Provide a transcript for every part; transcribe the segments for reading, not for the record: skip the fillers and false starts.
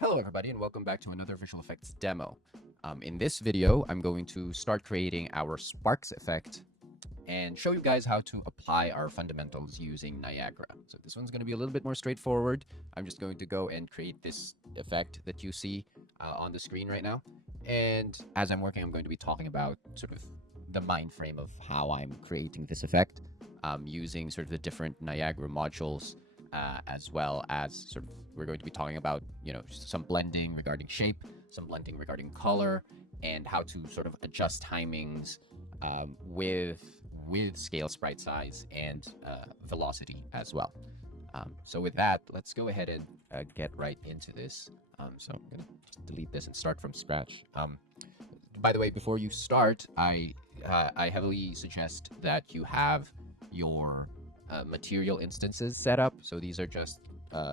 Hello everybody and welcome back to another visual effects demo. In this video, I'm going to start creating our Sparks effect and show you guys how to apply our fundamentals using Niagara. So this one's going to be a little bit more straightforward. I'm just going to go and create this effect that you see on the screen right now. And as I'm working, I'm going to be talking about sort of the mind frame of how I'm creating this effect using sort of the different Niagara modules, as well as sort of we're going to be talking about, some blending regarding shape, some blending regarding color, and how to sort of adjust timings with scale, sprite size, and velocity as well. So with that, let's go ahead and get right into this. So I'm going to just delete this and start from scratch. By the way, before you start, I heavily suggest that you have your material instances set up. So these are just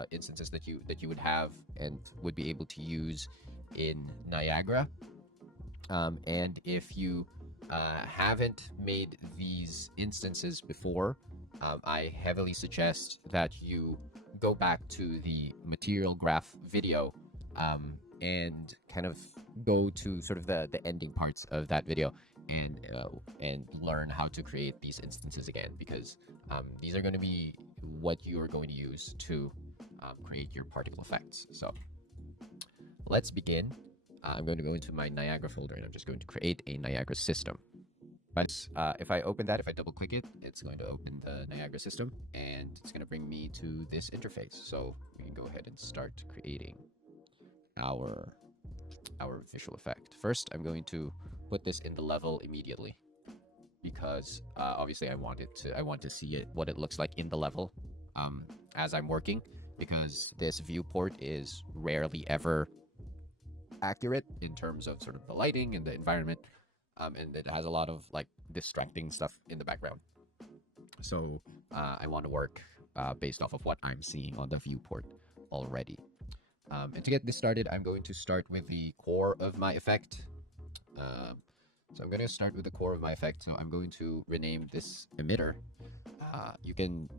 instances that you would have and would be able to use in Niagara. And if you haven't made these instances before, I heavily suggest that you go back to the material graph video and kind of go to sort of the ending parts of that video and learn how to create these instances again, because these are going to be what you are going to use to create your particle effects. So let's begin. I'm going to go into my Niagara folder and I'm just going to create a Niagara system. But if I open that, if I double click it, it's going to open the Niagara system and it's going to bring me to this interface. So we can go ahead and start creating our visual effect. First, I'm going to put this in the level immediately because obviously I want to see what it looks like in the level as I'm working, because this viewport is rarely ever accurate in terms of sort of the lighting and the environment, and it has a lot of like distracting stuff in the background. So I want to work based off of what I'm seeing on the viewport already. And to get this started, I'm going to start with the core of my effect. So I'm going to start with the core of my effect. So I'm going to rename this emitter. You can,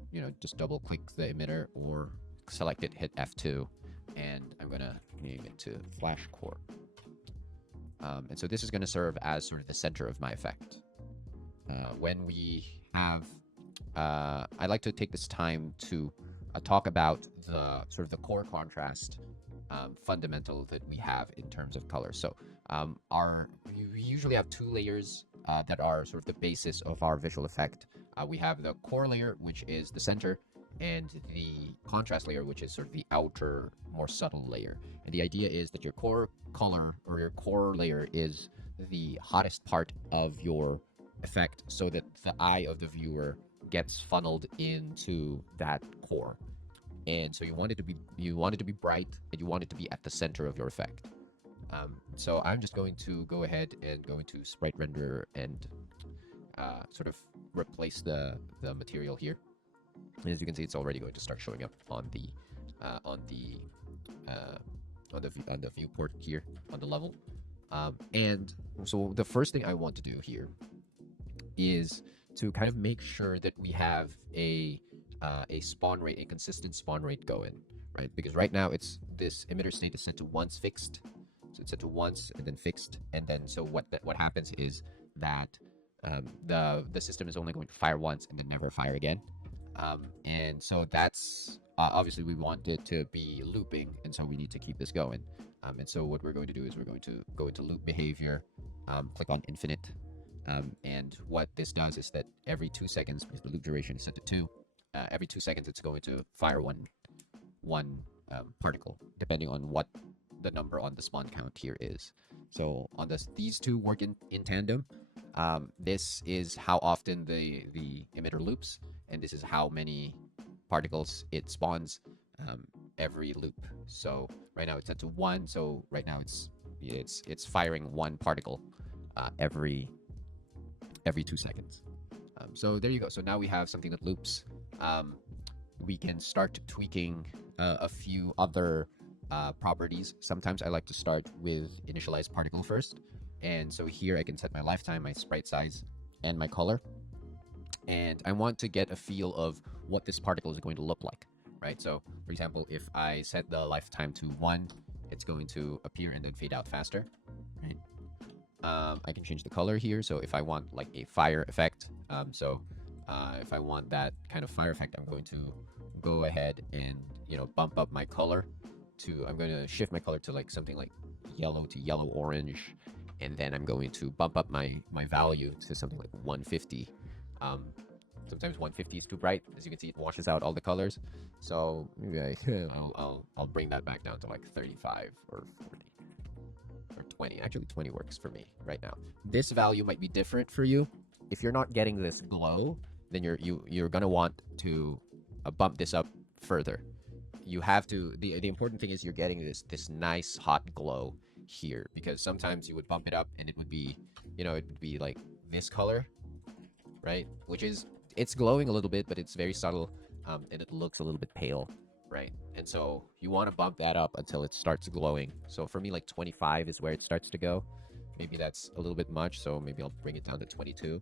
just double click the emitter or select it, hit F2, and I'm going to name it to flash core. And so this is going to serve as sort of the center of my effect. When we have, I'd like to take this time to talk about the sort of the core contrast fundamental that we have in terms of color. So we usually have two layers that are sort of the basis of our visual effect. We have the core layer, which is the center, and the contrast layer, which is sort of the outer, more subtle layer. And the idea is that your core color or your core layer is the hottest part of your effect, so that the eye of the viewer gets funneled into that core. And so you want it to be bright, and you want it to be at the center of your effect. So I'm just going to go ahead and go into sprite render and sort of replace the material here. And as you can see, it's already going to start showing up on the viewport here on the level. And so the first thing I want to do here is to kind of make sure that we have a spawn rate, a consistent spawn rate going, right? Because right now it's this emitter state is set to once fixed. So it's set to once and then fixed. And then so what happens is that the system is only going to fire once and then never fire again. And so that's obviously we want it to be looping, and so we need to keep this going. And so what we're going to do is we're going to go into loop behavior, click on infinite. And what this does is that every 2 seconds, because the loop duration is set to 2, every 2 seconds it's going to fire one particle, depending on what the number on the spawn count here is. So on these two work in tandem. This is how often the emitter loops, and this is how many particles it spawns every loop. So right now it's set to 1. So right now it's firing 1 particle every 2 seconds. So there you go. So now we have something that loops. We can start tweaking a few other properties. Sometimes I like to start with initialize particle first. And so here I can set my lifetime, my sprite size, and my color. And I want to get a feel of what this particle is going to look like, right? So for example, if I set the lifetime to 1 it's going to appear and then fade out faster, right? I can change the color here. So if I want like a fire effect, if I want that kind of fire effect, I'm going to go ahead and, you know, bump up my color to, I'm going to shift my color to like something like yellow to yellow orange. And then I'm going to bump up my value to something like 150. Sometimes 150 is too bright. As you can see, it washes out all the colors. So maybe I'll bring that back down to like 35 or 40 or 20. Actually, 20 works for me right now. This value might be different for you. If you're not getting this glow, then you're gonna want to bump this up further. You have to. The important thing is you're getting this nice hot glow here, because sometimes you would bump it up and it would be, you know, it would be like this color, right? Which is, it's glowing a little bit, but it's very subtle, and it looks a little bit pale, right? And so you want to bump that up until it starts glowing. So for me, like 25 is where it starts to go. Maybe that's a little bit much, so maybe I'll bring it down to 22.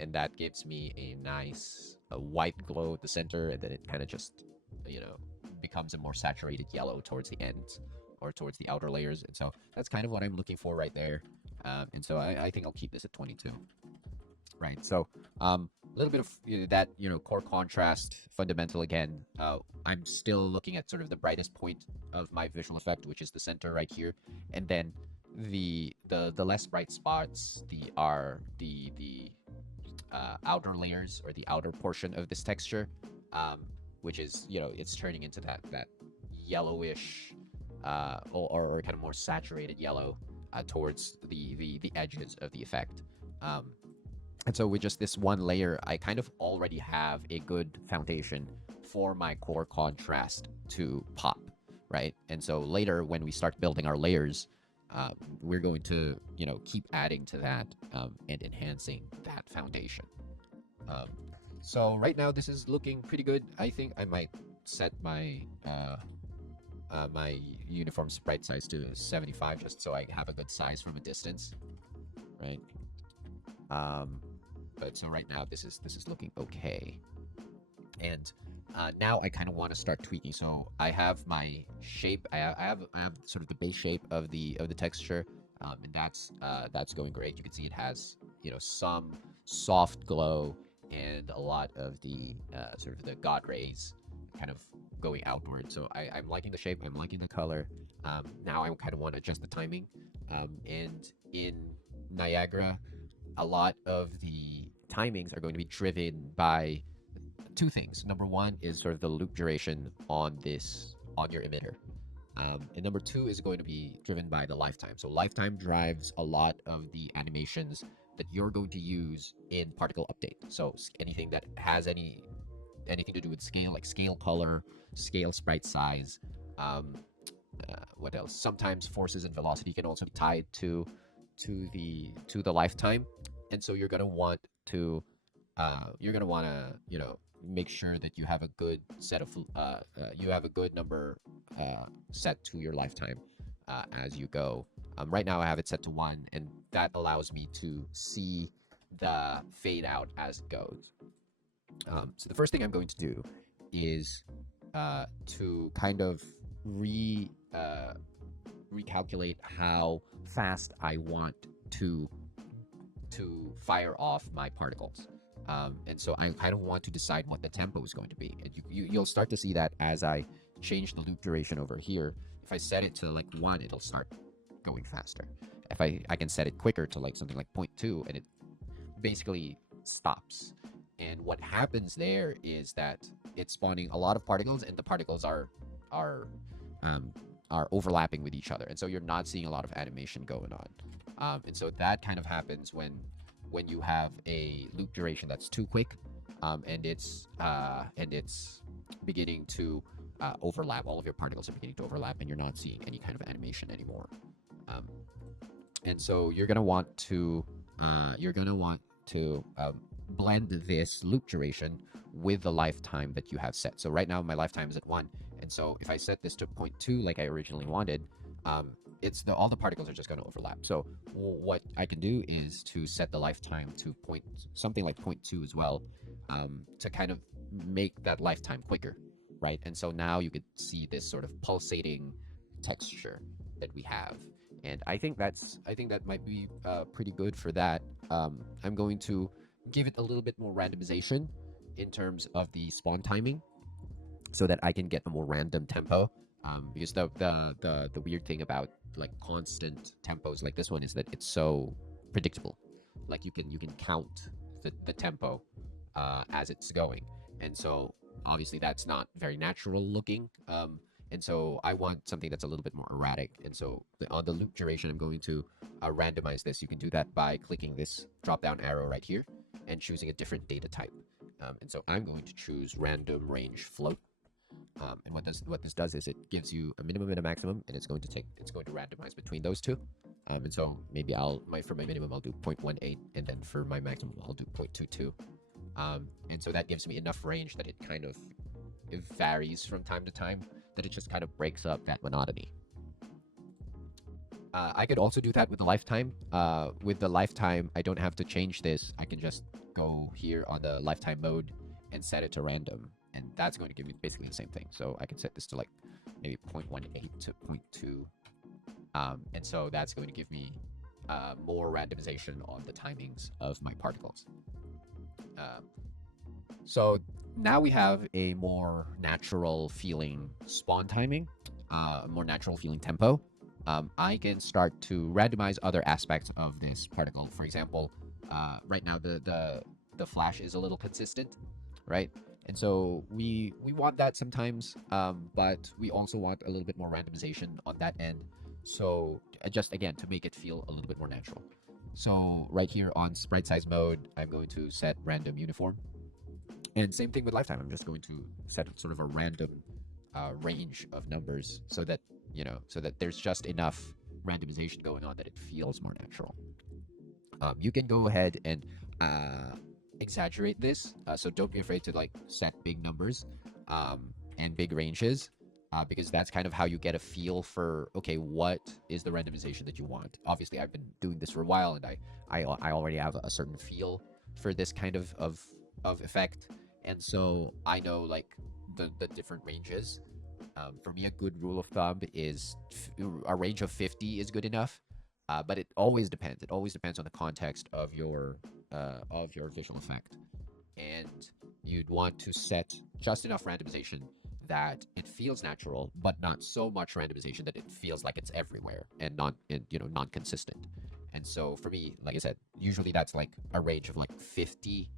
And that gives me a nice white glow at the center, and then it kind of just, you know, becomes a more saturated yellow towards the end or towards the outer layers. And so that's kind of what I'm looking for right there. And so I think I'll keep this at 22. Right, so a little bit of that, you know, core contrast fundamental again. I'm still looking at sort of the brightest point of my visual effect, which is the center right here, and then the less bright spots, the outer layers or the outer portion of this texture, which is, you know, it's turning into that yellowish or kind of more saturated yellow towards the edges of the effect. And so with just this one layer, I kind of already have a good foundation for my core contrast to pop, right? And so later when we start building our layers, we're going to, you know, keep adding to that and enhancing that foundation. So right now this is looking pretty good. I think I might set my my uniform sprite size to 75 just so I have a good size from a distance, right? But so right now this is looking okay, and now I kind of want to start tweaking. So I have my shape. I have sort of the base shape of the texture, and that's going great. You can see it has, you know, some soft glow and a lot of the sort of the God rays kind of going outward. So I'm liking the shape. I'm liking the color. Now I kind of want to adjust the timing, and in Niagara, a lot of the timings are going to be driven by two things. Number one is sort of the loop duration on your emitter. And number two is going to be driven by the lifetime. So lifetime drives a lot of the animations that you're going to use in particle update. So anything that has anything to do with scale, like scale color, scale sprite size, what else? Sometimes forces and velocity can also be tied to the lifetime. And so you're gonna want to you know, make sure that you have a good set of you have a good number set to your lifetime as you go. Right now I have it set to 1, and that allows me to see the fade out as it goes. So the first thing I'm going to do is to kind of recalculate how fast I want to fire off my particles. And so I kind of want to decide what the tempo is going to be. And you'll start to see that as I change the loop duration over here. If I set it to like 1, it'll start going faster. If I can set it quicker to like something like 0.2, and it basically stops. And what happens there is that it's spawning a lot of particles, and the particles are overlapping with each other, and so you're not seeing a lot of animation going on. And so that kind of happens when you have a loop duration that's too quick, and it's beginning to overlap. All of your particles are beginning to overlap, and you're not seeing any kind of animation anymore. And so you're gonna want to blend this loop duration with the lifetime that you have set. So right now my lifetime is at 1, and so if I set this to 0.2 like I originally wanted, all the particles are just going to overlap. So what I can do is to set the lifetime to something like 0.2 as well, to kind of make that lifetime quicker, right? And so now you could see this sort of pulsating texture that we have. And I think that might be pretty good for that. I'm going to give it a little bit more randomization in terms of the spawn timing, so that I can get a more random tempo. Because the weird thing about like constant tempos like this one is that it's so predictable. Like you can count the tempo as it's going, and so obviously that's not very natural looking. And so I want something that's a little bit more erratic. And so on the loop duration, I'm going to randomize this. You can do that by clicking this drop down arrow right here and choosing a different data type. And so I'm going to choose random range float. And what this does is it gives you a minimum and a maximum, and it's going to randomize between those two. And so maybe for my minimum I'll do 0.18, and then for my maximum I'll do 0.22. And so that gives me enough range that it varies from time to time, that it just kind of breaks up that monotony. I could also do that with the lifetime. With the lifetime, I don't have to change this. I can just go here on the lifetime mode and set it to random, and that's going to give me basically the same thing. So I can set this to like maybe 0.18 to 0.2. And so that's going to give me more randomization on the timings of my particles. So now we have a more natural feeling spawn timing, a more natural feeling tempo. I can start to randomize other aspects of this particle. For example, right now the flash is a little consistent, right? And so we want that sometimes, but we also want a little bit more randomization on that end. So just again, to make it feel a little bit more natural. So right here on sprite size mode, I'm going to set random uniform. And same thing with lifetime. I'm just going to set sort of a random range of numbers, so that there's just enough randomization going on that it feels more natural. You can go ahead and exaggerate this, so don't be afraid to like set big numbers and big ranges, because that's kind of how you get a feel for, okay, what is the randomization that you want. Obviously, I've been doing this for a while, and I already have a certain feel for this kind of effect, and so I know like the different ranges. For me, a good rule of thumb is a range of 50 is good enough, but it always depends. It always depends on the context of your visual effect, and you'd want to set just enough randomization that it feels natural, but not so much randomization that it feels like it's everywhere and non-consistent. And so for me, like I said, usually that's like a range of like 50.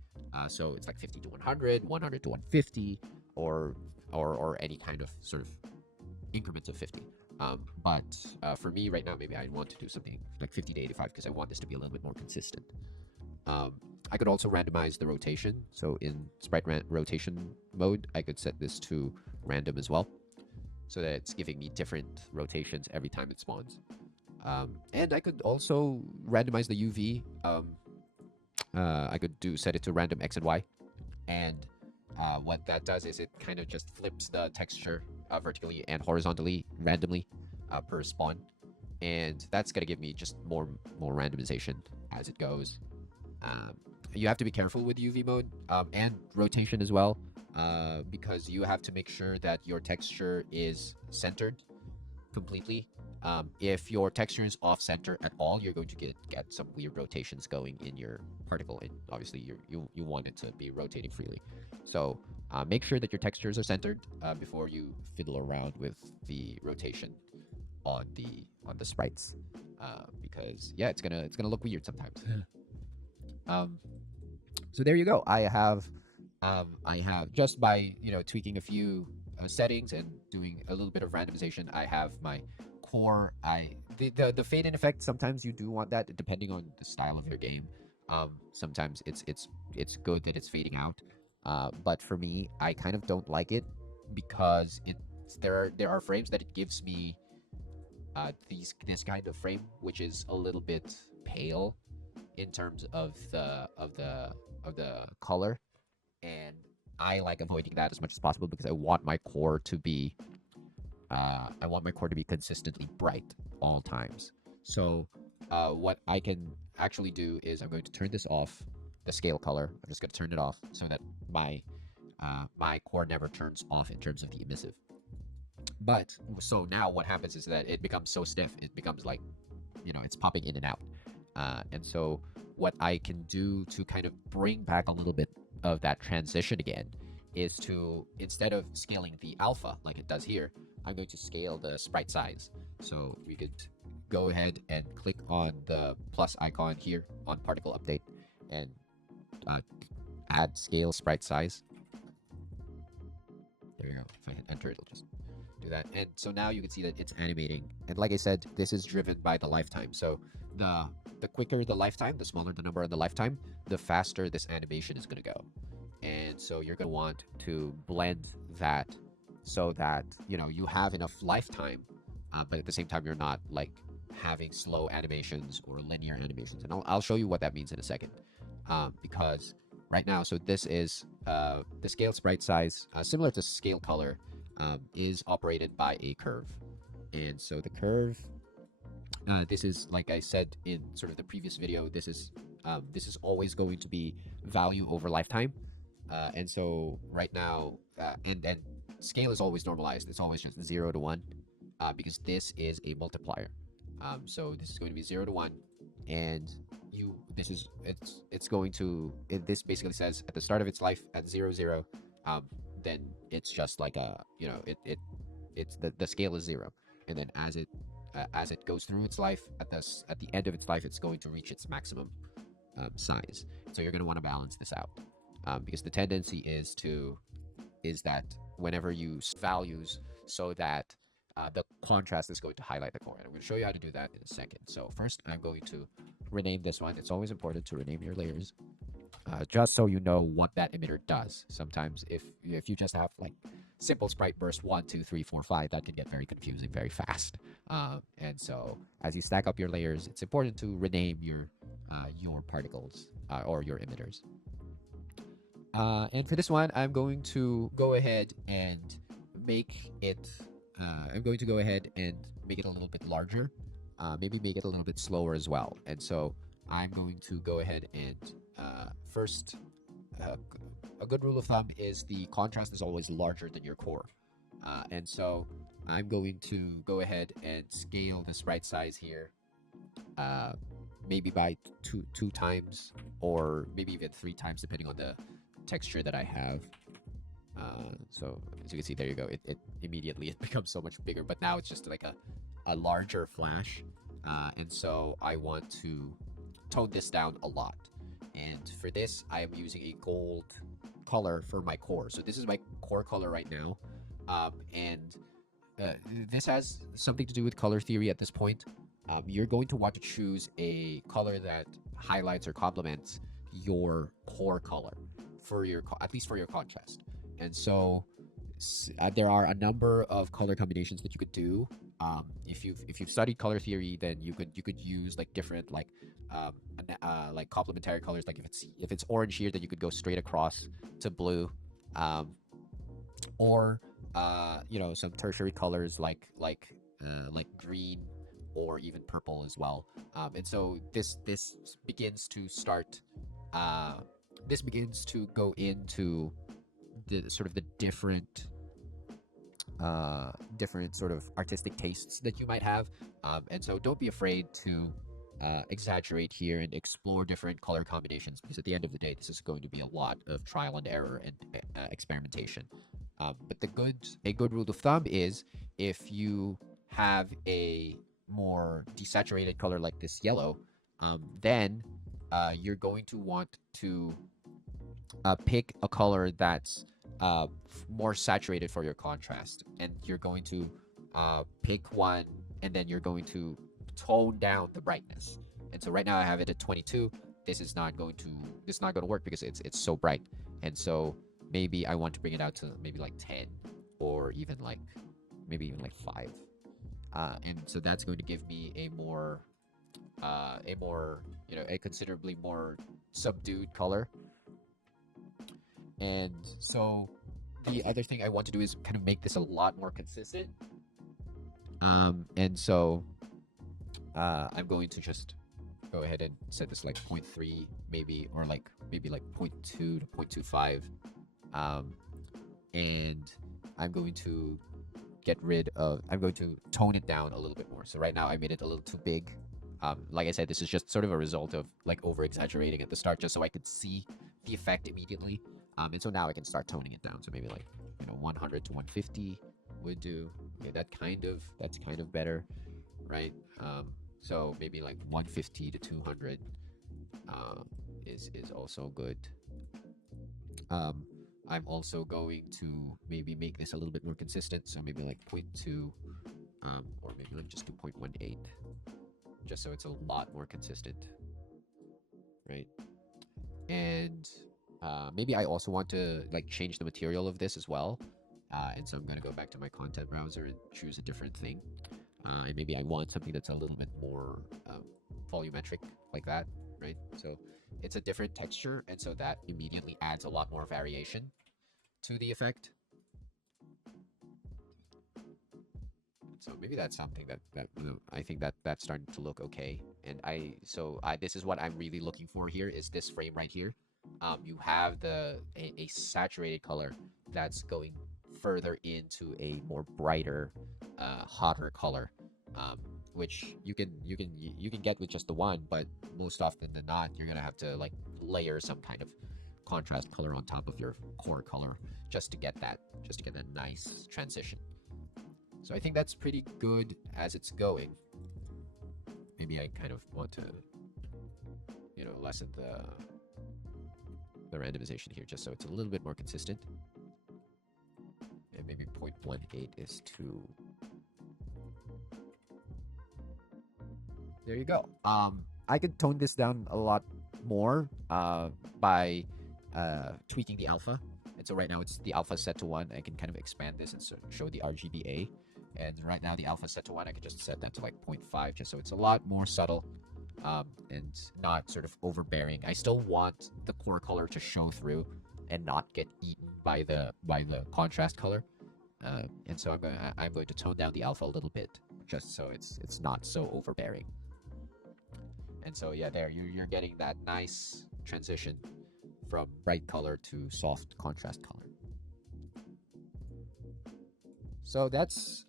So it's like 50 to 100, 100 to 150, or any kind of sort of increments of 50. But for me right now, maybe I want to do something like 50 to 85 because I want this to be a little bit more consistent. I could also randomize the rotation. So in sprite rotation mode, I could set this to random as well, so that it's giving me different rotations every time it spawns. And I could also randomize the UV. I could set it to random X and Y. And what that does is it kind of just flips the texture vertically and horizontally randomly per spawn. And that's going to give me just more randomization as it goes. You have to be careful with UV mode and rotation as well, because you have to make sure that your texture is centered completely. If your texture is off center at all, you're going to get some weird rotations going in your particle, and obviously you want it to be rotating freely. So make sure that your textures are centered before you fiddle around with the rotation on the sprites, because yeah, it's gonna look weird sometimes. So there you go. I have just by tweaking a few settings and doing a little bit of randomization, I have my core. The fade in effect, sometimes you do want that depending on the style of your game. Sometimes it's good that it's fading out, but for me, I kind of don't like it, because there are frames that it gives me this kind of frame which is a little bit pale in terms of the color, and I like avoiding that as much as possible, because I want my core to be consistently bright all times. So what I can actually do is I'm going to turn this off, the scale color. I'm just going to turn it off so that my core never turns off in terms of the emissive. But so now what happens is that it becomes so stiff, it becomes like, it's popping in and out. And so what I can do to kind of bring back a little bit of that transition again is to, instead of scaling the alpha like it does here, I'm going to scale the sprite size. So we could go ahead and click on the plus icon here on particle update and add scale sprite size. There you go. If I hit enter, it'll just do that. And so now you can see that it's animating. And like I said, this is driven by the lifetime. So the quicker the lifetime, the smaller the number of the lifetime, the faster this animation is going to go. And so you're going to want to blend that so that, you have enough lifetime, but at the same time, you're not like having slow animations or linear animations. And I'll show you what that means in a second. Because right now, so this is the scale sprite size, similar to scale color, is operated by a curve. And so the curve, this is, like I said in sort of the previous video, this is always going to be value over lifetime. And so right now, and scale is always normalized. It's always just 0 to 1, because this is a multiplier. So this is going to be 0 to 1, and it's going to, this basically says at the start of its life at 0, 0, then it's just like a, it's the scale is 0, and then as it goes through its life, at the end of its life, it's going to reach its maximum size. So you're going to want to balance this out, because the tendency is that whenever you values so that the contrast is going to highlight the core. And I'm going to show you how to do that in a second. So first, I'm going to rename this one. It's always important to rename your layers, just so you know what that emitter does. Sometimes if you just have like simple sprite burst 1, 2, 3, 4, 5, that can get very confusing very fast. And so as you stack up your layers, it's important to rename your particles or your emitters. And for this one, I'm going to go ahead and make it. I'm going to go ahead and make it a little bit larger, maybe make it a little bit slower as well. And so I'm going to go ahead and first, a good rule of thumb is the contrast is always larger than your core. And so I'm going to go ahead and scale the sprite size here, maybe by two times, or maybe even 3 times, depending on the texture that I have. So as you can see, there you go. It immediately it becomes so much bigger, but now it's just like a larger flash. And so I want to tone this down a lot. And for this, I am using a gold color for my core. So this is my core color right now. And this has something to do with color theory at this point. You're going to want to choose a color that highlights or complements your core color for your, at least for your contrast. And so there are a number of color combinations that you could do. If you've studied color theory, then you could use like different like complementary colors. Like if it's orange here, then you could go straight across to blue, or some tertiary colors like green or even purple as well. And so this begins to start. This begins to go into the sort of the different sort of artistic tastes that you might have, and so don't be afraid to exaggerate here and explore different color combinations, because at the end of the day, this is going to be a lot of trial and error and experimentation. But a good rule of thumb is, if you have a more desaturated color like this yellow, then you're going to want to pick a color that's more saturated for your contrast, and you're going to pick one, and then you're going to tone down the brightness. And so right now I have it at 22. This is not going to work because it's so bright. And so maybe I want to bring it out to maybe like 10, or even like maybe even like 5. And so that's going to give me a considerably more subdued color. And so the other thing I want to do is kind of make this a lot more consistent. And so I'm going to just go ahead and set this like 0.3 maybe, or maybe like 0.2 to 0.25. And I'm going to get rid of, I'm going to tone it down a little bit more. So right now I made it a little too big. Like I said, this is just sort of a result of like over exaggerating at the start just so I could see the effect immediately. And so now I can start toning it down. So maybe like, 100 to 150 would do. Okay, that's kind of better, right? So maybe like 150 to 200 is also good. I'm also going to maybe make this a little bit more consistent. So maybe like 0.2, or maybe like just 2.18, just so it's a lot more consistent, right? And maybe I also want to like change the material of this as well. And so I'm going to go back to my content browser and choose a different thing. And maybe I want something that's a little bit more volumetric like that, right? So it's a different texture, and so that immediately adds a lot more variation to the effect. So maybe that's something that I think that's starting to look okay. And this is what I'm really looking for here is this frame right here. You have a saturated color that's going further into a more brighter, hotter color, which you can get with just the one, but most often than not, you're gonna have to like layer some kind of contrast color on top of your core color just to get that nice transition. So I think that's pretty good as it's going. Maybe I kind of want to, lessen the randomization here just so it's a little bit more consistent. And maybe 0.18 is too. There you go. I could tone this down a lot more by tweaking the alpha. And so right now it's the alpha set to 1. I can kind of expand this and show the RGBA. And right now the alpha set to 1, I can just set that to like 0.5 just so it's a lot more subtle and not sort of overbearing. I still want the core color to show through and not get eaten by the contrast color. And so I'm going to tone down the alpha a little bit just so it's not so overbearing. And so yeah, there you're getting that nice transition from bright color to soft contrast color. So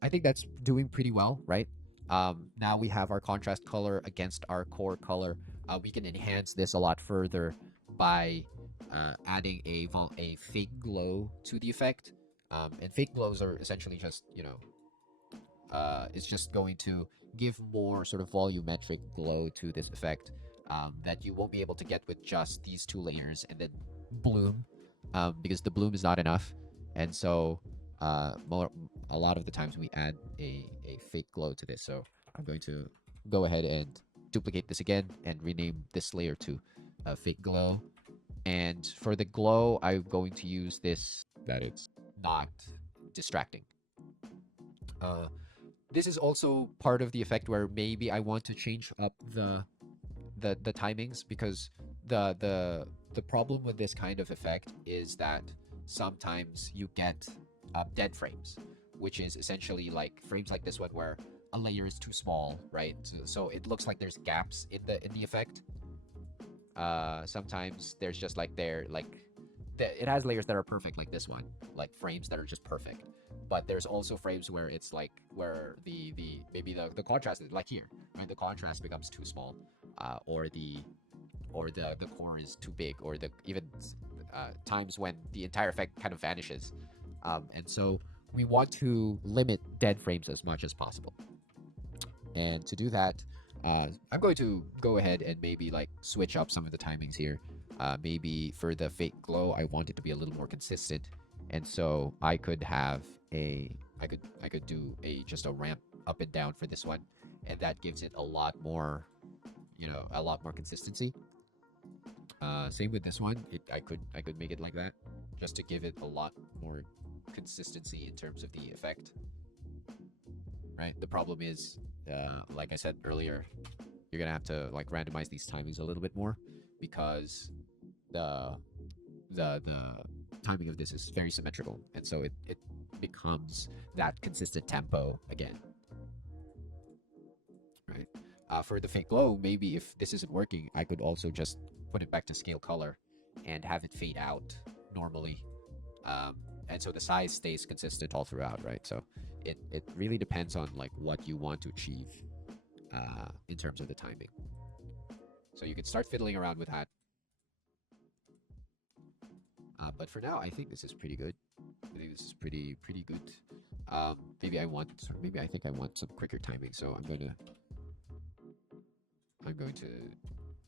I think that's doing pretty well, right? Now we have our contrast color against our core color. We can enhance this a lot further by adding a fake glow to the effect. And fake glows are essentially just, it's just going to give more sort of volumetric glow to this effect that you won't be able to get with just these two layers and then bloom, because the bloom is not enough. And so a lot of the times we add a fake glow to this. So I'm going to go ahead and duplicate this again and rename this layer to fake glow. And for the glow, I'm going to use this that it's not distracting. This is also part of the effect where maybe I want to change up the timings, because the problem with this kind of effect is that sometimes you get dead frames, which is essentially like frames like this one where a layer is too small, right? So it looks like there's gaps in the effect. Sometimes there's just like it has layers that are perfect, like this one, like frames that are just perfect. But there's also frames where it's like where maybe the contrast is like here, right? The contrast becomes too small, or the core is too big, or even times when the entire effect kind of vanishes. And so we want to limit dead frames as much as possible. And to do that, I'm going to go ahead and maybe like switch up some of the timings here. Maybe for the fake glow, I want it to be a little more consistent. And so I could have I could do just a ramp up and down for this one. And that gives it a lot more, a lot more consistency. Same with this one. I could make it like that just to give it a lot more consistency in terms of the effect. Right? The problem is, like I said earlier, you're gonna have to like randomize these timings a little bit more, because the timing of this is very symmetrical, and so it becomes that consistent tempo again. Right? For the fake glow, maybe if this isn't working, I could also just put it back to scale color and have it fade out normally. And so the size stays consistent all throughout, right? So It really depends on like what you want to achieve in terms of the timing. So you can start fiddling around with that. But for now, I think this is pretty good. I think this is pretty good. Maybe I think I want some quicker timing, so I'm going to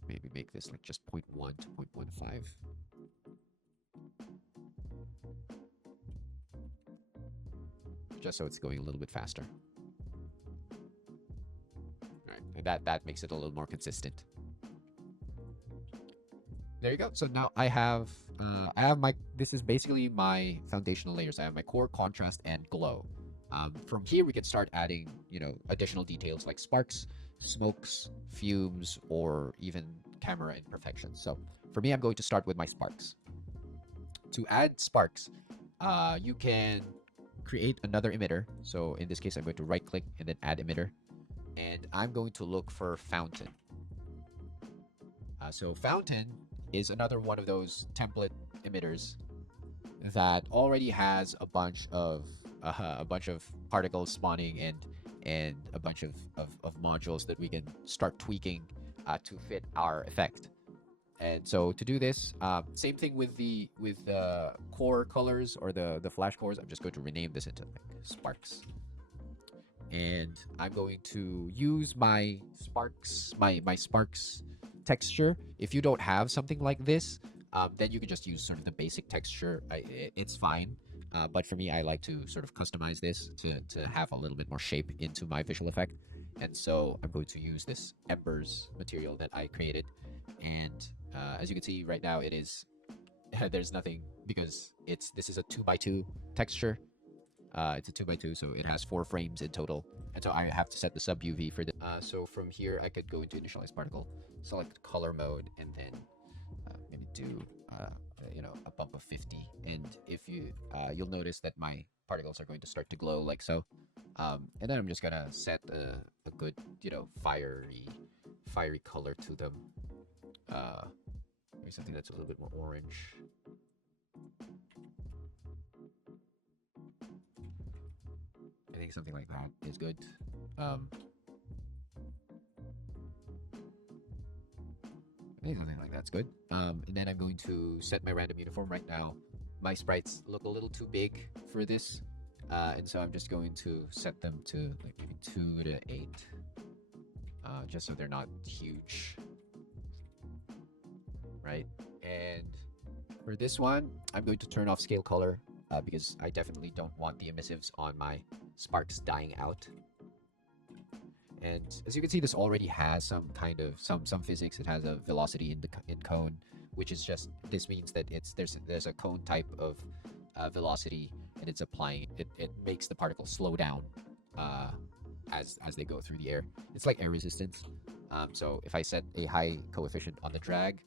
maybe make this like just 0.1 to 0.15. Just so it's going a little bit faster. All right, and that makes it a little more consistent. There you go. So now I have my, this is basically my foundational layers. I have my core, contrast, and glow. From here we can start adding, additional details like sparks, smokes, fumes, or even camera imperfections. So for me, I'm going to start with my sparks. To add sparks, you can create another emitter. So in this case, I'm going to right click and then add emitter. And I'm going to look for fountain. So fountain is another one of those template emitters that already has a bunch of particles spawning and a bunch of modules that we can start tweaking to fit our effect. And so to do this, same thing with the core colors or the flash cores. I'm just going to rename this into like sparks. And I'm going to use my sparks, my sparks texture. If you don't have something like this, then you can just use sort of the basic texture. It's fine. But for me, I like to sort of customize this to have a little bit more shape into my visual effect. And so I'm going to use this embers material that I created. And as you can see right now, it is there's nothing because this is a 2x2 texture. It's a 2x2, so it has 4 frames in total. And so I have to set the sub UV for the. So from here, I could go into initialize particle, select color mode, and then maybe do a bump of 50. And if you'll notice that my particles are going to start to glow like so. And then I'm just gonna set a good fiery color to them. Maybe something that's a little bit more orange. I think something like that is good. I think something like that's good. And then I'm going to set my random uniform right now. My sprites look a little too big for this. And so I'm just going to set them to like maybe 2 to 8. Just so they're not huge. Right? And for this one, I'm going to turn off scale color because I definitely don't want the emissives on my sparks dying out. And as you can see, this already has some kind of some physics. It has a velocity in cone, which is just, this means that there's a cone type of velocity, and it's applying it makes the particles slow down as they go through the air. It's like air resistance. So if I set a high coefficient on the drag,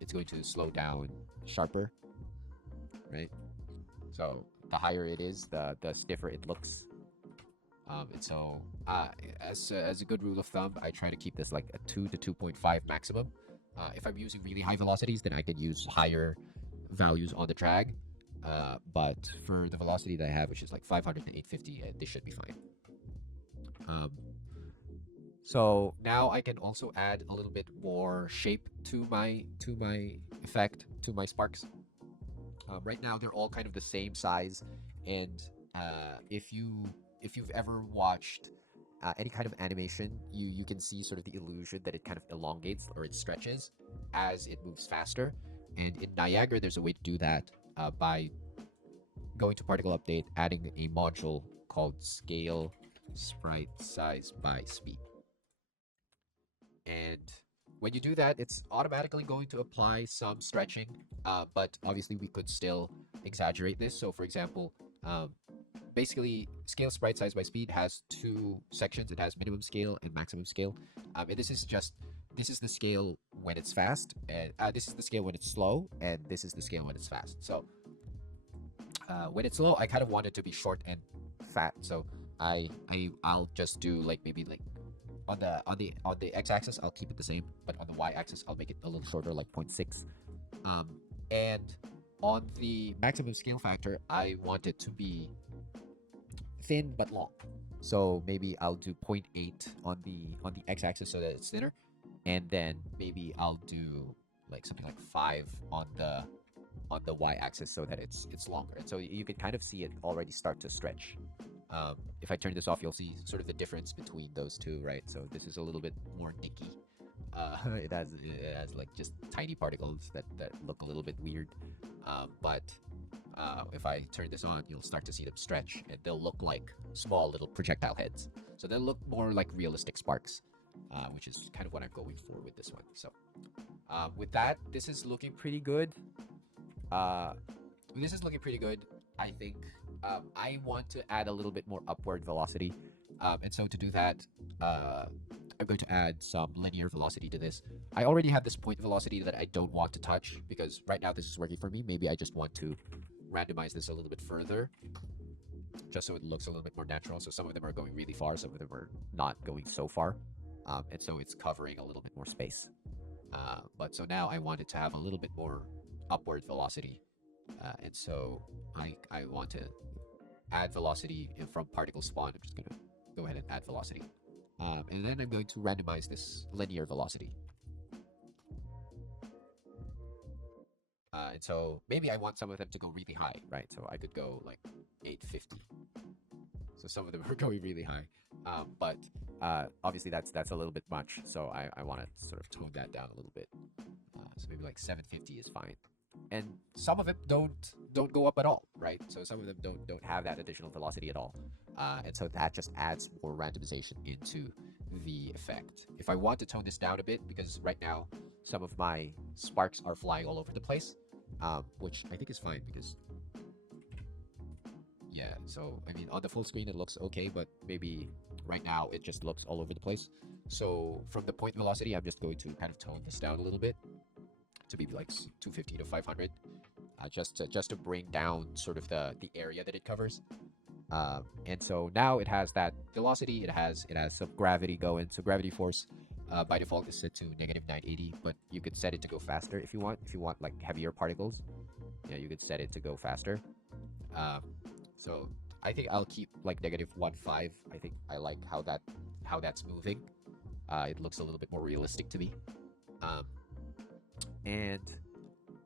it's going to slow down sharper, right? So the higher it is, the stiffer it looks. And so as a good rule of thumb, I try to keep this like a 2 to 2.5 maximum. If I'm using really high velocities, then I can use higher values on the drag. But for the velocity that I have, which is like 500 to 850, this should be fine. So now I can also add a little bit more shape to my effect, to my sparks. Right now they're all kind of the same size, and if you've ever watched any kind of animation, you can see sort of the illusion that it kind of elongates or it stretches as it moves faster. And in Niagara, there's a way to do that by going to particle update, adding a module called scale sprite size by speed. And when you do that, it's automatically going to apply some stretching, but obviously we could still exaggerate this. So for example, basically scale sprite size by speed has 2 sections. It has minimum scale and maximum scale. And this is the scale when it's fast, and this is the scale when it's slow, and this is the scale when it's fast. So when it's slow, I kind of want it to be short and fat. So I'll just do like maybe like on the x-axis I'll keep it the same, but on the y-axis I'll make it a little shorter, like 0.6. And on the maximum scale factor, I want it to be thin but long. So maybe I'll do 0.8 on the x-axis so that it's thinner, and then maybe I'll do like something like 5 on the y-axis so that it's longer. And so you can kind of see it already start to stretch. If I turn this off, you'll see sort of the difference between those two, right? So this is a little bit more nicky. It has like just tiny particles that look a little bit weird. But if I turn this on, you'll start to see them stretch, and they'll look like small little projectile heads. So they'll look more like realistic sparks, which is kind of what I'm going for with this one. So with that, this is looking pretty good. I think I want to add a little bit more upward velocity. And so to do that, I'm going to add some linear velocity to this. I already have this point velocity that I don't want to touch because right now this is working for me. Maybe I just want to randomize this a little bit further just so it looks a little bit more natural. So some of them are going really far, some of them are not going so far. And so it's covering a little bit more space. But so now I want it to have a little bit more upward velocity. And so I want to add velocity from particle spawn. I'm just going to go ahead and add velocity. And then I'm going to randomize this linear velocity. And so maybe I want some of them to go really high, right? So I could go like 850. So some of them are going really high. But obviously that's a little bit much. So I want to sort of tone that down a little bit. So maybe like 750 is fine. And some of them don't go up at all, right? So some of them don't have that additional velocity at all. And so that just adds more randomization into the effect. If I want to tone this down a bit, because right now some of my sparks are flying all over the place, which I think is fine because, yeah, so I mean on the full screen it looks okay, but maybe right now it just looks all over the place. So from the point velocity, I'm just going to kind of tone this down a little bit to be like 250 to 500, just to bring down sort of the area that it covers. And so now it has that velocity, it has some gravity going. So gravity force by default is set to -980, but you could set it to go faster if you want. If you want like heavier particles, yeah, you could set it to go faster. So I think I'll keep like -15. I think I like how that's moving. It looks a little bit more realistic to me. And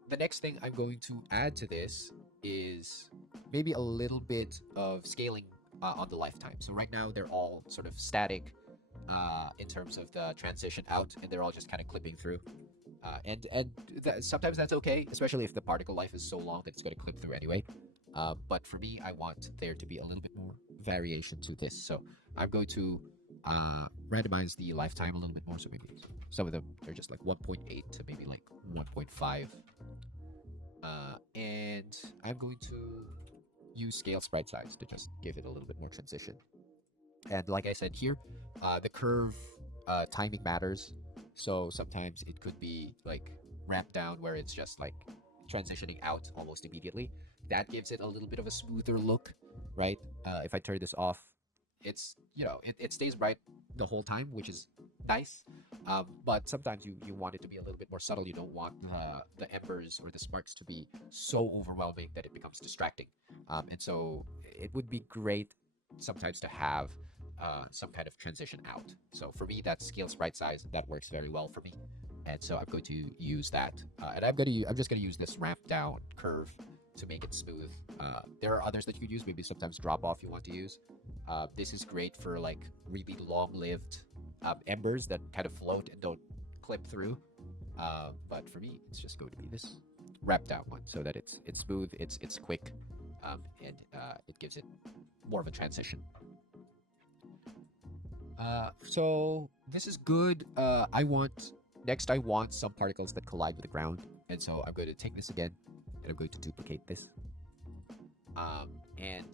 the next thing I'm going to add to this is maybe a little bit of scaling on the lifetime. So right now they're all sort of static in terms of the transition out, and they're all just kind of clipping through. Sometimes that's okay, especially if the particle life is so long that it's going to clip through anyway. But for me, I want there to be a little bit more variation to this. So I'm going to randomize the lifetime a little bit more. So maybe some of them are just like 1.8 to maybe like 1.5. And I'm going to use scale sprite size to just give it a little bit more transition. And like I said here, the curve timing matters. So sometimes it could be like ramp down where it's just like transitioning out almost immediately. That gives it a little bit of a smoother look, right? If I turn this off, it's, it stays bright the whole time, which is nice. But sometimes you want it to be a little bit more subtle. You don't want the embers or the sparks to be so overwhelming that it becomes distracting. And so it would be great sometimes to have some kind of transition out. So for me, that's scale sprite size. That works very well for me. And so I'm going to use that. And I'm just going to use this ramp down curve to make it smooth. There are others that you could use. Maybe sometimes drop off you want to use. This is great for like really long-lived embers that kind of float and don't clip through. But for me, it's just going to be this wrap down one so that it's smooth, it's quick, and it gives it more of a transition. So this is good. I want some particles that collide with the ground, and so I'm going to take this again and I'm going to duplicate this. And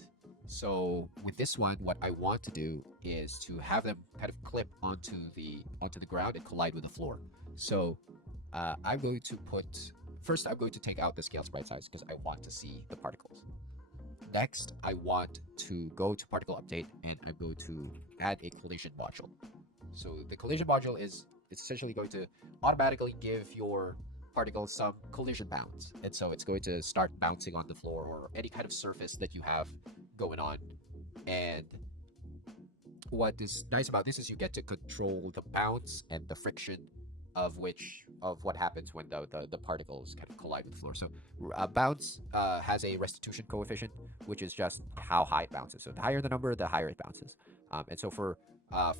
so with this one, what I want to do is to have them kind of clip onto the ground and collide with the floor. So I'm going to first I'm going to take out the scale sprite size because I want to see the particles. Next, I want to go to particle update and I'm going to add a collision module. So the collision module is essentially going to automatically give your particles some collision bounds. And so it's going to start bouncing on the floor or any kind of surface that you have going on And what is nice about this is you get to control the bounce and the friction of what happens when the particles kind of collide with the floor. So bounce has a restitution coefficient, which is just how high it bounces. So the higher the number, the higher it bounces. And so for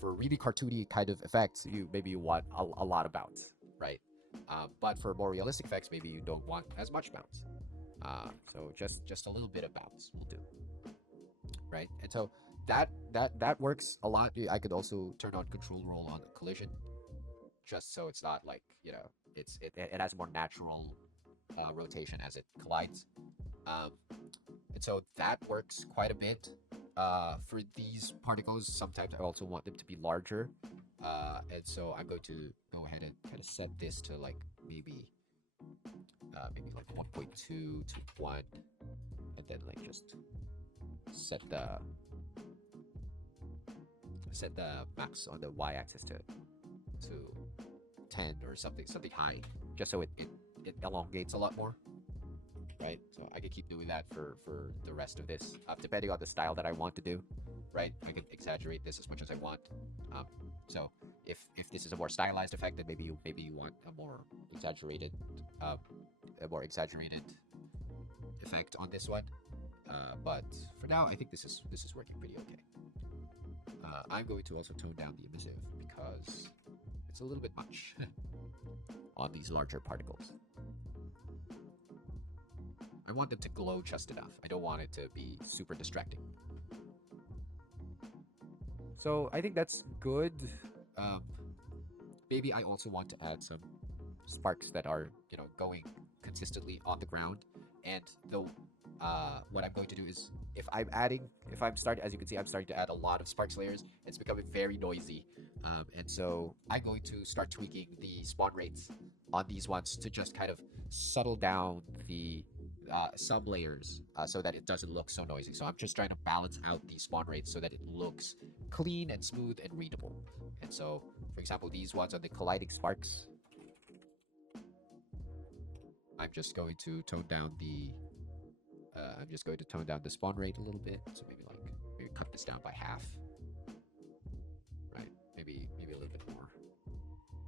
really cartoony kind of effects, you want a lot of bounce, right? But for more realistic effects, maybe you don't want as much bounce. So just a little bit of bounce will do, right? And so that works a lot. I could also turn on control roll on collision, just so it's not like, it has a more natural rotation as it collides. And so that works quite a bit. For these particles, sometimes I also want them to be larger. And so I'm going to go ahead and kind of set this to like maybe like 1.2 to 1, and then like just set the max on the y-axis to 10 or something high, just so it elongates a lot more, right? So I can keep doing that for the rest of this, depending on the style that I want to do, right? I can exaggerate this as much as I want. So if this is a more stylized effect, then maybe you want a more exaggerated effect on this one. But for now, I think this is working pretty okay. I'm going to also tone down the emissive because it's a little bit much on these larger particles. I want them to glow just enough. I don't want it to be super distracting. So I think that's good. Maybe I also want to add some sparks that are, going consistently on the ground. And what I'm going to do is, as you can see, I'm starting to add a lot of sparks layers. It's becoming very noisy. And so I'm going to start tweaking the spawn rates on these ones to just kind of settle down the some layers so that it doesn't look so noisy. So I'm just trying to balance out the spawn rates so that it looks clean and smooth and readable. And so, for example, these ones on the colliding sparks, I'm just going to tone down the spawn rate a little bit. So maybe cut this down by half, right? Maybe a little bit more,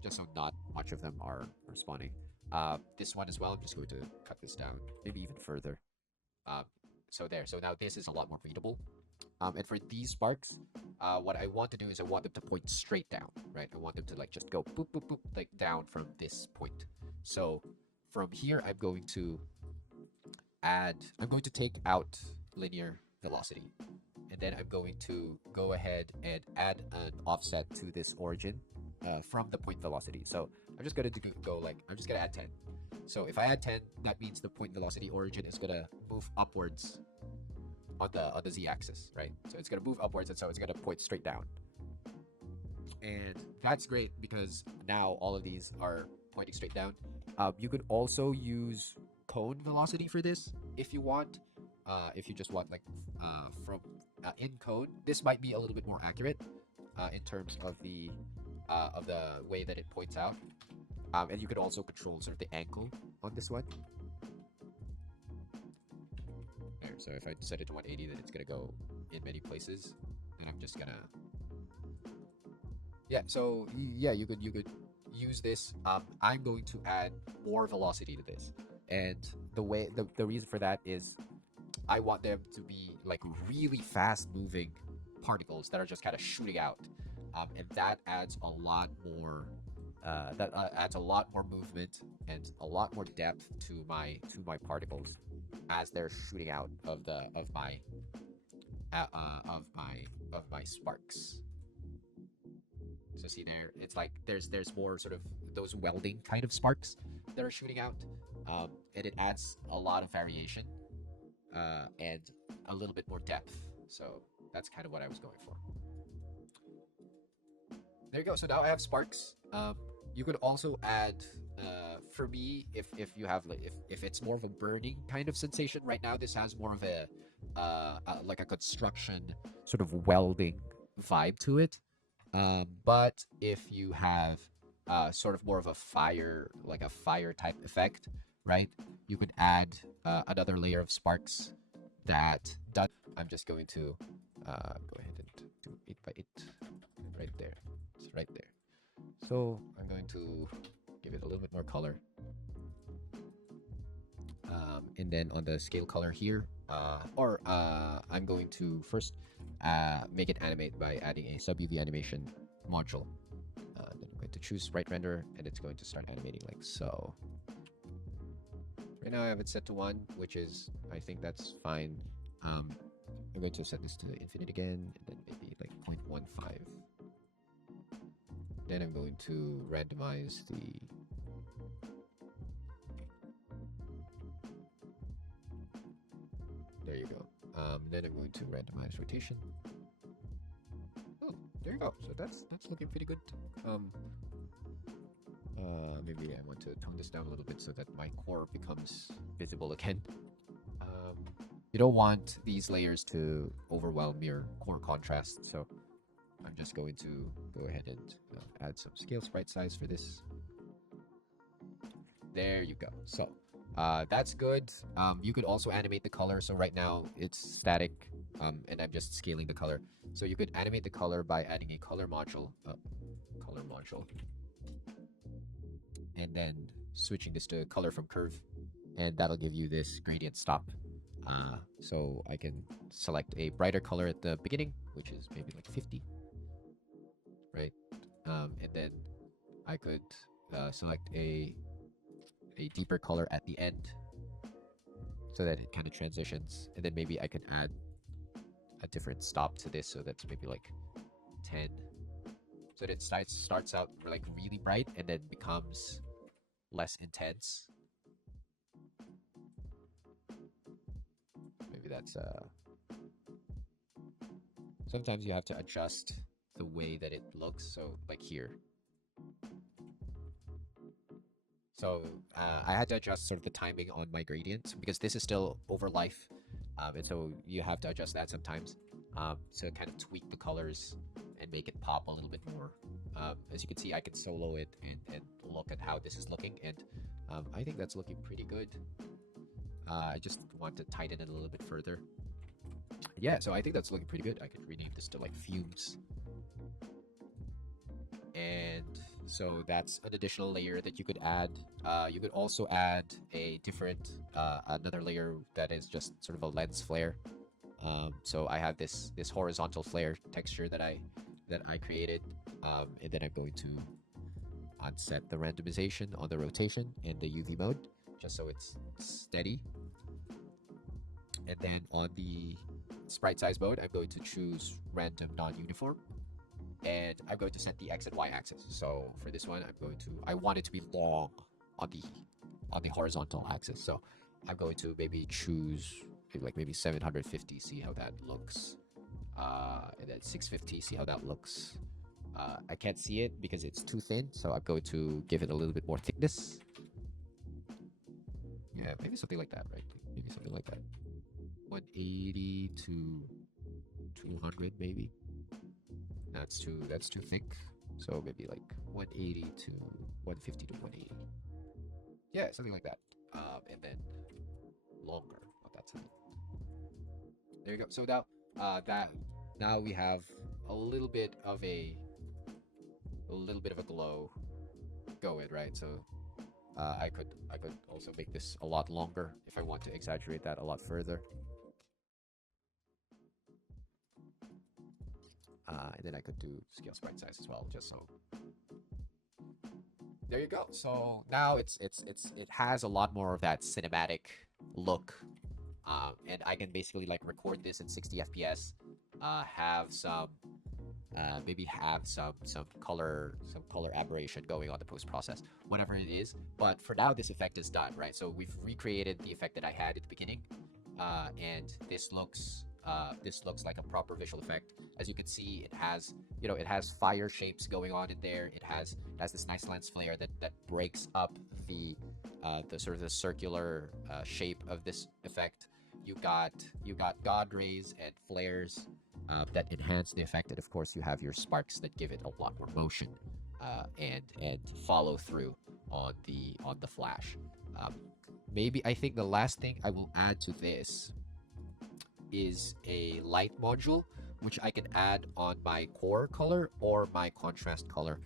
just so not much of them are spawning. This one as well, I'm just going to cut this down maybe even further. So now this is a lot more readable. And for these sparks, what I want to do is I want them to point straight down, right? I want them to just go boop, boop, boop, like down from this point. So from here, I'm going to take out linear velocity. And then I'm going to go ahead and add an offset to this origin from the point velocity. So I'm just going to I'm just going to add 10. So if I add 10, that means the point velocity origin is going to move upwards on the z-axis, right? So it's going to move upwards, and so it's going to point straight down. And that's great because now all of these are pointing straight down. You could also use cone velocity for this if you want. If you just want from in cone, this might be a little bit more accurate in terms of the way that it points out. And you could also control sort of the angle on this one. There, so if I set it to 180, then it's gonna go in many places. And I'm just gonna, so you could use this. I'm going to add more velocity to this, and the reason for that is I want them to be really fast moving particles that are just kind of shooting out, and that adds a lot more. Adds a lot more movement and a lot more depth to my particles as they're shooting out of my sparks. So see there, it's like there's more sort of those welding kind of sparks that are shooting out, and it adds a lot of variation and a little bit more depth. So that's kind of what I was going for. There you go. So now I have sparks. You could also add, for me, if you have if it's more of a burning kind of sensation. Right now, this has more of a construction sort of welding vibe to it. But if you have sort of more of a fire type effect, right? You could add another layer of sparks that does. I'm just going to Go ahead and do 8 by 8 right there. It's right there. So I'm going to give it a little bit more color. And then on the scale color here, I'm going to first make it animate by adding a sub UV animation module. Then I'm going to choose sprite render, and it's going to start animating like so. Right now I have it set to 1, which is, I think that's fine. I'm going to set this to infinite again, and then maybe like 0.15. Then I'm going to randomize the... There you go. Then I'm going to randomize rotation. Oh, there you go. So that's looking pretty good. Maybe I want to tone this down a little bit so that my core becomes visible again. You don't want these layers to overwhelm your core contrast, so I'm just going to go ahead and add some scale sprite size for this. There you go. So that's good. You could also animate the color. So right now it's static, and I'm just scaling the color. So you could animate the color by adding a color module, and then switching this to color from curve, and that'll give you this gradient stop. So I can select a brighter color at the beginning, which is maybe like 50, right? And then I could select a deeper color at the end so that it kind of transitions, and then maybe I can add a different stop to this, so that's maybe like 10, so that it starts out like really bright and then becomes less intense. Maybe that's sometimes you have to adjust the way that it looks, so like here. So I had to adjust sort of the timing on my gradients because this is still over life, and so you have to adjust that sometimes to kind of tweak the colors and make it pop a little bit more. As you can see, I can solo it and look at how this is looking, and I think that's looking pretty good. I just want to tighten it a little bit further. Yeah, so I think that's looking pretty good. I could rename this to like fumes. And so that's an additional layer that you could add. You could also add a different, another layer that is just sort of a lens flare. So I have this horizontal flare texture that I created, and then I'm going to unset the randomization on the rotation and the UV mode, just so it's steady. And then on the sprite size mode, I'm going to choose random non-uniform, and I'm going to set the X and Y axis. So for this one, I want it to be long on the horizontal axis. So I'm going to maybe choose maybe 750, see how that looks. And then 650, see how that looks. I can't see it because it's too thin, so I'm going to give it a little bit more thickness. Yeah, maybe something like that, right? Maybe something like that. 180 to 200, maybe. That's too thick. So maybe like 180 to 150 to 180. Yeah, something like that. And then longer on that side. There you go. So now we have a little bit of a glow going, right? So I could also make this a lot longer if I want to exaggerate that a lot further. And then I could do scale sprite size as well, just so. There you go. So now it has a lot more of that cinematic look, and I can basically like record this in 60 FPS, have some maybe have some color aberration going on the post process, whatever it is. But for now, this effect is done, right? So we've recreated the effect that I had at the beginning, and this looks like a proper visual effect. As you can see, it has fire shapes going on in there. It has this nice lens flare that breaks up the sort of the circular shape of this effect. You got God rays and flares that enhance the effect, and of course you have your sparks that give it a lot more motion and follow through on the flash. Maybe I think the last thing I will add to this is a light module, which I can add on my core color or my contrast color.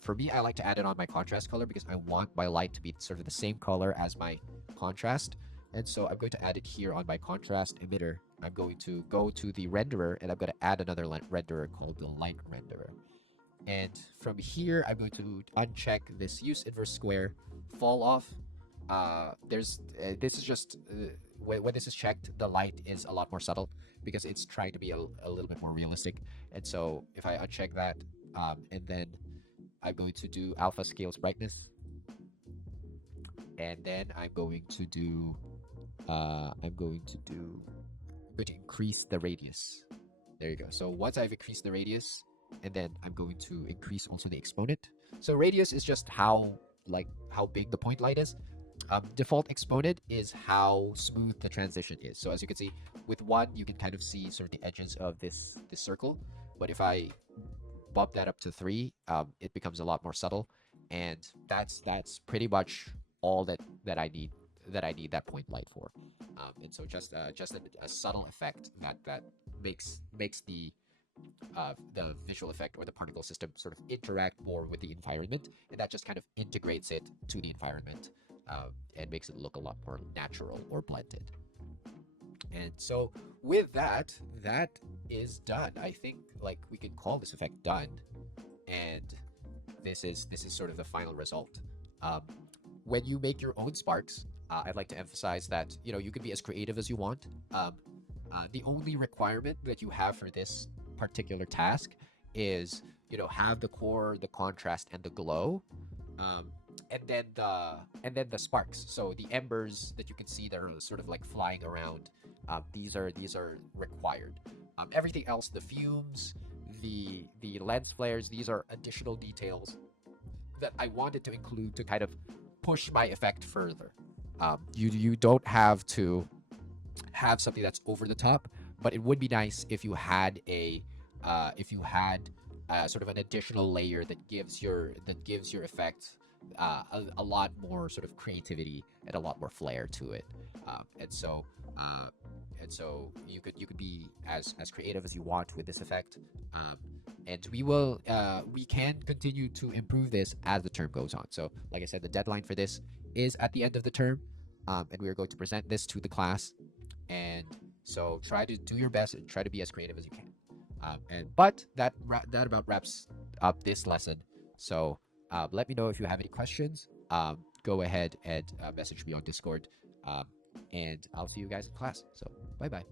For me, I like to add it on my contrast color because I want my light to be sort of the same color as my contrast. And so I'm going to add it here on my contrast emitter. I'm going to go to the renderer and I'm going to add another renderer called the light renderer. And from here, I'm going to uncheck this use inverse square fall off. This is just when this is checked, the light is a lot more subtle because it's trying to be a little bit more realistic. And so if I uncheck that, and then I'm going to do alpha scales brightness, and then I'm going to increase the radius. There you go. So once I've increased the radius, and then I'm going to increase also the exponent. So radius is just how big the point light is. Default exponent is how smooth the transition is. So as you can see, with 1, you can kind of see sort of the edges of this circle. But if I bump that up to 3, it becomes a lot more subtle. And that's pretty much all that I need that point light for. And so just a subtle effect that makes the visual effect or the particle system sort of interact more with the environment, and that just kind of integrates it to the environment, and makes it look a lot more natural or blended. And so with that is done. I think like we can call this effect done, and this is sort of the final result. When you make your own sparks, I'd like to emphasize that you can be as creative as you want. The only requirement that you have for this particular task is have the core, the contrast, and the glow, and then the sparks. So the embers that you can see that are sort of like flying around, these are required. Everything else, the fumes, the lens flares, these are additional details that I wanted to include to kind of push my effect further. You don't have to have something that's over the top, but it would be nice if you had sort of an additional layer that gives your effect a lot more sort of creativity and a lot more flair to it. And so you could be as creative as you want with this effect. And we can continue to improve this as the term goes on. So like I said, the deadline for this is at the end of the term, and we are going to present this to the class. And so try to do your best and try to be as creative as you can. But that about wraps up this lesson. So let me know if you have any questions. Go ahead and message me on Discord. And I'll see you guys in class. So bye bye.